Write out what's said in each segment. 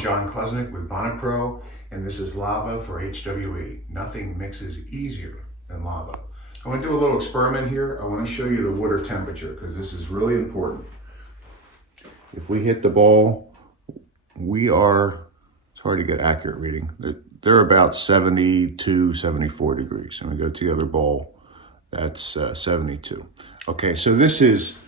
John Klesnick with Bonnet Pro, and this is lava for HWE. Nothing mixes easier than lava. I want to do a little experiment here. I want to show you the water temperature because this is really important. If we hit the ball, it's hard to get accurate reading. They're about 72, 74 degrees. And we go to the other ball, that's 72. Okay, so this is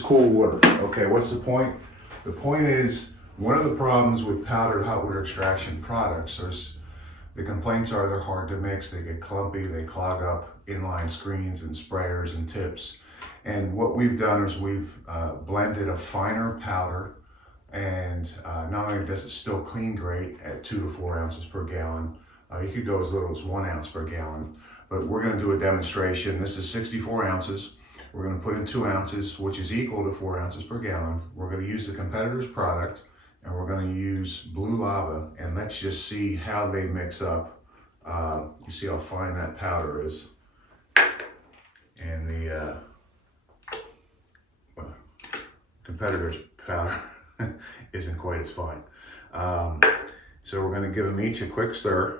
cool water. Okay, what's the point? The point is, one of the problems with powdered hot water extraction products is the complaints are they're hard to mix, they get clumpy, they clog up inline screens and sprayers and tips. And what we've done is we've blended a finer powder, and not only does it still clean great at 2 to 4 ounces per gallon, you could go as little as 1 ounce per gallon, but we're going to do a demonstration. This is 64 ounces. We're going to put in 2 ounces, which is equal to 4 ounces per gallon. We're going to use the competitor's product, and we're going to use Blue Lava, and let's just see how they mix up. You see how fine that powder is, and the competitor's powder isn't quite as fine. So we're going to give them each a quick stir.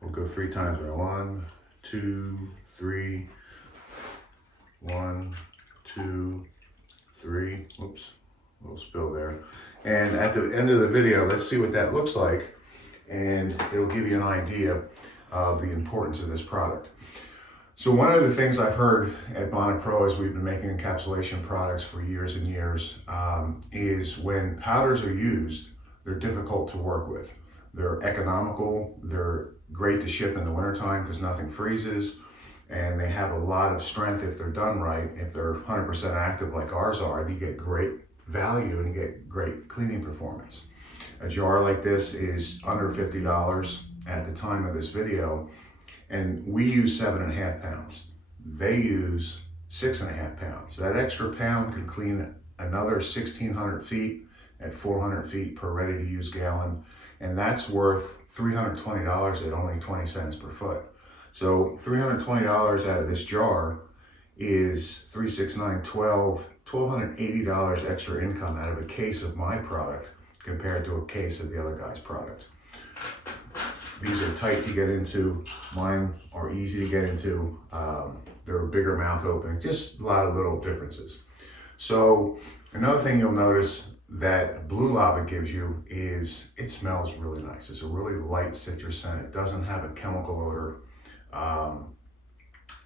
We'll go 3 times. 1, 2, 3. 1, 2, 3. Oops, a little spill there. And at the end of the video, let's see what that looks like, and it'll give you an idea of the importance of this product. So one of the things I've heard at Bonnet Pro as we've been making encapsulation products for years and years is when powders are used, they're difficult to work with. They're economical, they're great to ship in the wintertime because nothing freezes, and they have a lot of strength if they're done right. If they're 100% active like ours are, you get great value and you get great cleaning performance. A jar like this is under $50 at the time of this video, and we use 7.5 pounds. They use 6.5 pounds. So that extra pound could clean another 1,600 feet at 400 feet per ready to use gallon, and that's worth $320 at only 20 cents per foot. So $320 out of this jar is $1,280 extra income out of a case of my product compared to a case of the other guy's product. These are tight to get into. Mine are easy to get into. They're a bigger mouth opening, just a lot of little differences. So another thing you'll notice that Blue Lava gives you is it smells really nice. It's a really light citrus scent. It doesn't have a chemical odor.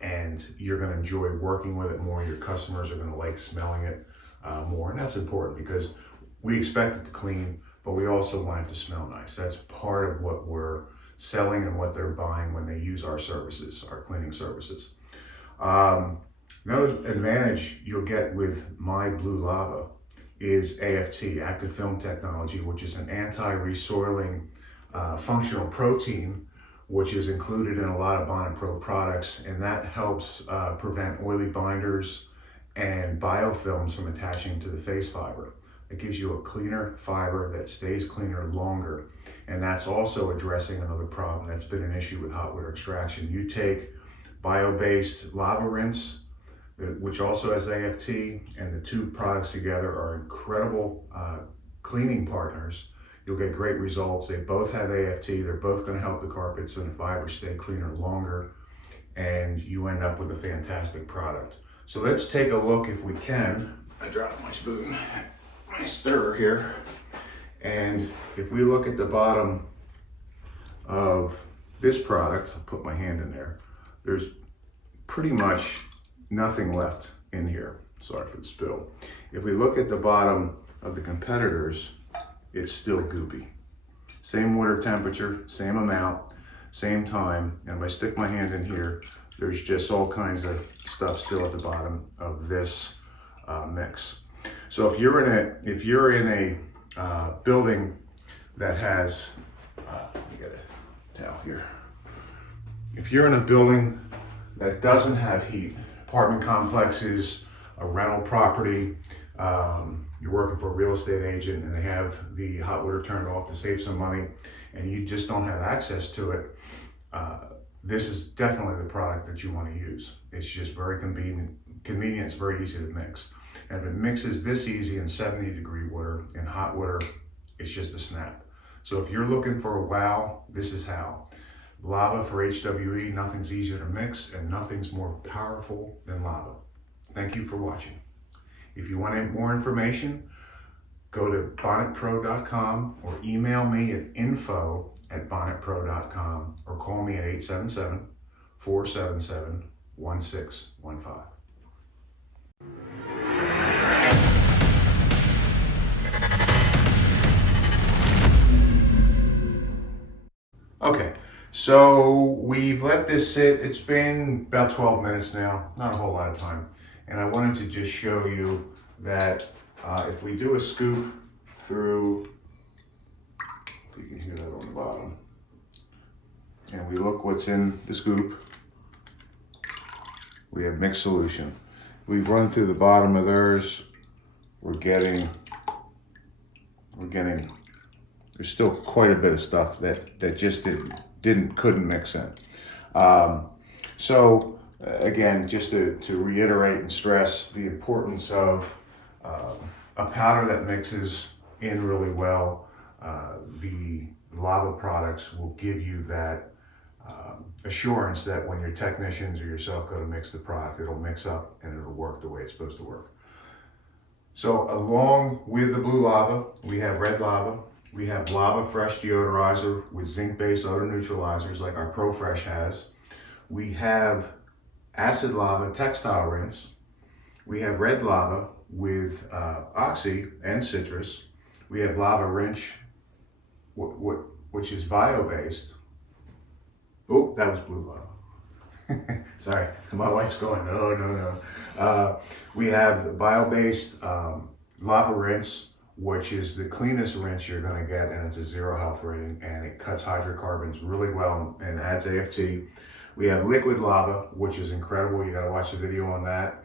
And you're going to enjoy working with it more. Your customers are going to like smelling it more, and that's important because we expect it to clean, but we also want it to smell nice. That's part of what we're selling and what they're buying when they use our services, our cleaning services. Another advantage you'll get with my Blue Lava is AFT, active film technology, which is an anti-resoiling functional protein, which is included in a lot of Bonnet Pro products, and that helps prevent oily binders and biofilms from attaching to the face fiber. It gives you a cleaner fiber that stays cleaner longer, and that's also addressing another problem that's been an issue with hot water extraction. You take bio-based lava rinse, which also has AFT, and the two products together are incredible cleaning partners. You'll get great results. They both have AFT. They're both going to help the carpets and the fibers stay cleaner longer, and you end up with a fantastic product. So let's take a look if we can. I dropped my spoon, my stirrer here. And if we look at the bottom of this product, I'll put my hand in there, there's pretty much nothing left in here. Sorry for the spill. If we look at the bottom of the competitors, it's still goopy. Same water temperature, same amount, same time. And if I stick my hand in here, there's just all kinds of stuff still at the bottom of this mix. So if you're in a building that has, let me get a towel here. If you're in a building that doesn't have heat, apartment complexes, a rental property, you're working for a real estate agent and they have the hot water turned off to save some money and you just don't have access to it, this is definitely the product that you want to use. It's just very convenient, it's very easy to mix. And if it mixes this easy in 70-degree water, in hot water, it's just a snap. So if you're looking for a wow, this is how. Lava for HWE, nothing's easier to mix and nothing's more powerful than lava. Thank you for watching. If you want more information, go to bonnetpro.com or email me at info@bonnetpro.com or call me at 877-477-1615. Okay, so we've let this sit. It's been about 12 minutes now, not a whole lot of time. And I wanted to just show you that if we do a scoop through, if you can hear that on the bottom, and we look what's in the scoop, we have mixed solution. We run through the bottom of theirs, we're getting, there's still quite a bit of stuff that just couldn't mix in. So again, just to reiterate and stress the importance of a powder that mixes in really well. The lava products will give you that assurance that when your technicians or yourself go to mix the product, it'll mix up and it'll work the way it's supposed to work. So along with the blue lava, we have red lava. We have Lava Fresh deodorizer with zinc-based odor neutralizers like our Pro Fresh has. We have acid lava textile rinse. We have red lava with oxy and citrus. We have lava rinse, which is bio-based. Oh, that was blue lava. Sorry, my wife's going, no. We have bio-based lava rinse, which is the cleanest rinse you're going to get, and it's a 0 health rating, and it cuts hydrocarbons really well and adds AFT. We have liquid lava, which is incredible. You got to watch the video on that.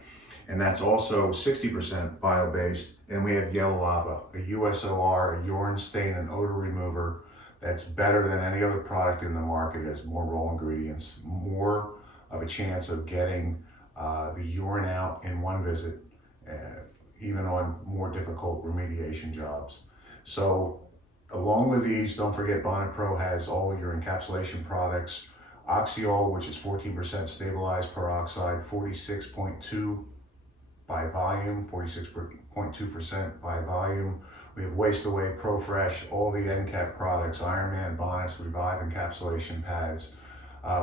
And that's also 60% bio-based. And we have yellow lava, a USOR, a urine stain and odor remover that's better than any other product in the market. It has more raw ingredients, more of a chance of getting the urine out in one visit, even on more difficult remediation jobs. So along with these, don't forget Bonnet Pro has all your encapsulation products. Oxyol, which is 14% stabilized peroxide, 46.2 by volume, 46.2% by volume. We have Waste Away, Pro Fresh, all the NCAP products, Ironman, Bonnets, Revive encapsulation pads.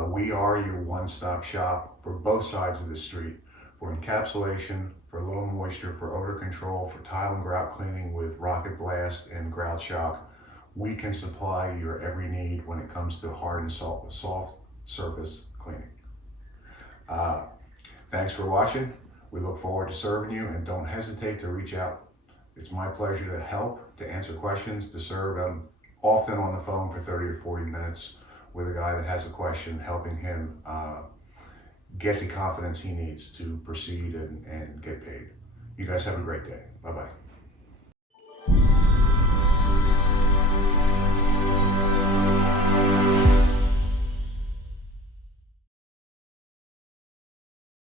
We are your one-stop shop for both sides of the street, for encapsulation, for low moisture, for odor control, for tile and grout cleaning with Rocket Blast and Grout Shock. We can supply your every need when it comes to hard and soft surface cleaning. Thanks for watching. We look forward to serving you, and don't hesitate to reach out. It's my pleasure to help, to answer questions, to serve. I'm often on the phone for 30 or 40 minutes with a guy that has a question, helping him get the confidence he needs to proceed and get paid. You guys have a great day. Bye-bye.